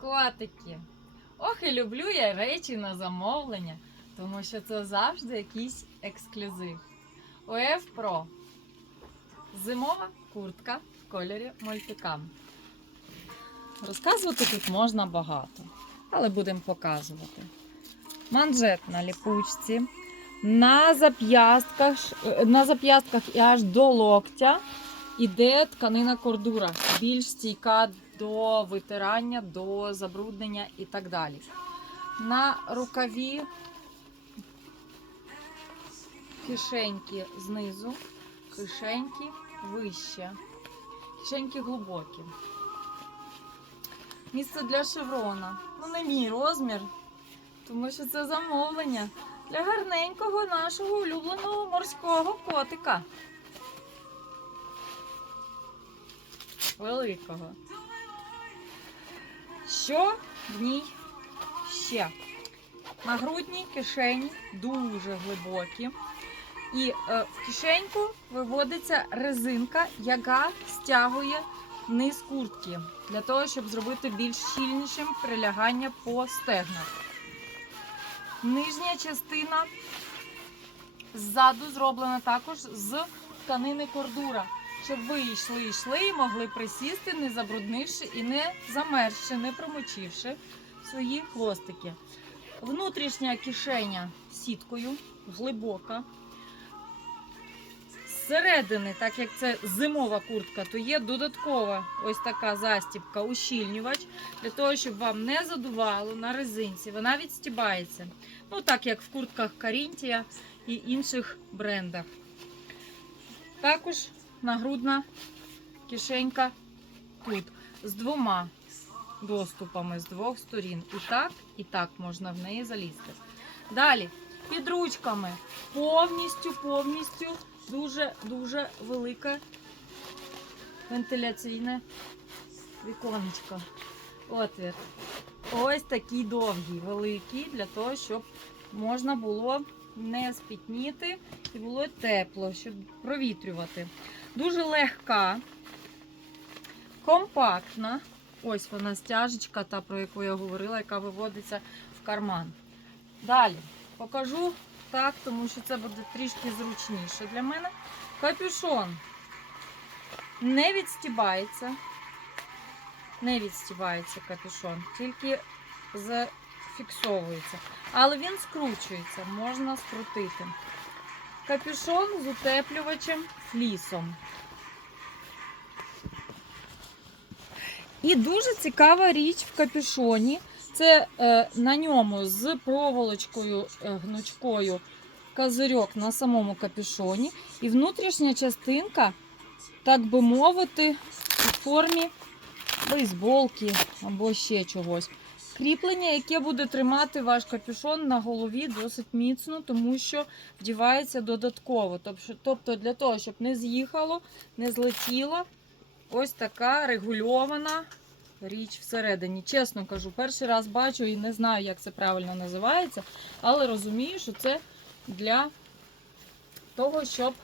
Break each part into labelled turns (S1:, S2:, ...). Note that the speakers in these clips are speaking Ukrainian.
S1: Котики. Ох, і люблю я речі на замовлення, тому що це завжди якийсь ексклюзив. ОФ Pro. Зимова куртка в кольорі мультикам. Розказувати тут можна багато, але будемо показувати. Манжет на ліпучці. На зап'ястках, на зап'ястках і аж до локтя іде тканина кордура, більш стійка до витирання, до забруднення і так далі. На рукаві кишеньки знизу, кишеньки вище, кишеньки глибокі. Місце для шеврона. Ну, не мій розмір, тому що це замовлення для гарненького нашого улюбленого морського котика. Великого. Що в ній ще? Нагрудні кишені дуже глибокі. І е, в кишеньку виводиться резинка, яка стягує низ куртки для того, щоб зробити більш щільнішим прилягання по стегнах. Нижня частина ззаду зроблена також з тканини кордура, щоб ви йшли, йшли і могли присісти, не забруднивши і не замерзши, не промочивши свої хвостики. Внутрішня кишеня сіткою, глибока. Зсередини, так як це зимова куртка, то є додаткова ось така застібка, ущільнювач, для того, щоб вам не задувало на резинці. Вона відстібається. Ну, так як в куртках Карінтія і інших брендах. Також нагрудна кишенька тут з двома доступами з двох сторін. І так, і так можна в неї залізти. Далі, під ручками повністю, повністю дуже-дуже велике вентиляційне віконечко. Отвір. Ось такий довгий, великий, для того, щоб можна було не спітніти і було тепло, щоб провітрювати. Дуже легка, компактна. Ось вона стяжечка, та про яку я говорила, яка виводиться в карман. Далі покажу так, тому що це буде трішки зручніше для мене. Капюшон не відстібається. Не відстібається капюшон, тільки зафіксовується. Але він скручується, можна скрутити. Капюшон з утеплювачем флісом. І дуже цікава річ в капюшоні. Це е, на ньому з проволочкою е, гнучкою козирьок на самому капюшоні. І внутрішня частинка, так би мовити, у формі бейсболки або ще чогось. Кріплення, яке буде тримати ваш капюшон на голові досить міцно, тому що вдівається додатково. Тобто, тобто для того, щоб не з'їхало, не злетіло, ось така регульована річ всередині. Чесно кажу, перший раз бачу і не знаю, як це правильно називається, але розумію, що це для того, щоб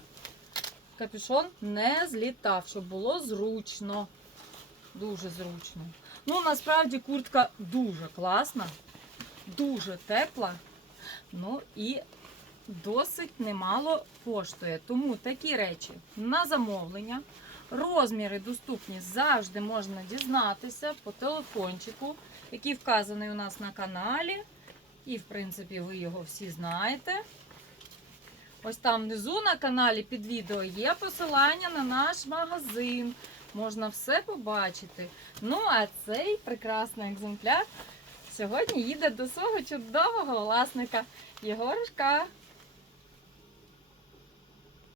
S1: капюшон не злітав, щоб було зручно. Дуже зручно. Ну, насправді куртка дуже класна, дуже тепла. Ну і досить немало коштує. Тому такі речі на замовлення. Розміри доступні завжди можна дізнатися по телефончику, який вказаний у нас на каналі. І, в принципі, ви його всі знаєте. Ось там внизу на каналі під відео є посилання на наш магазин. Можна все побачити. Ну, а цей прекрасний екземпляр сьогодні їде до свого чудового власника Єгорушка.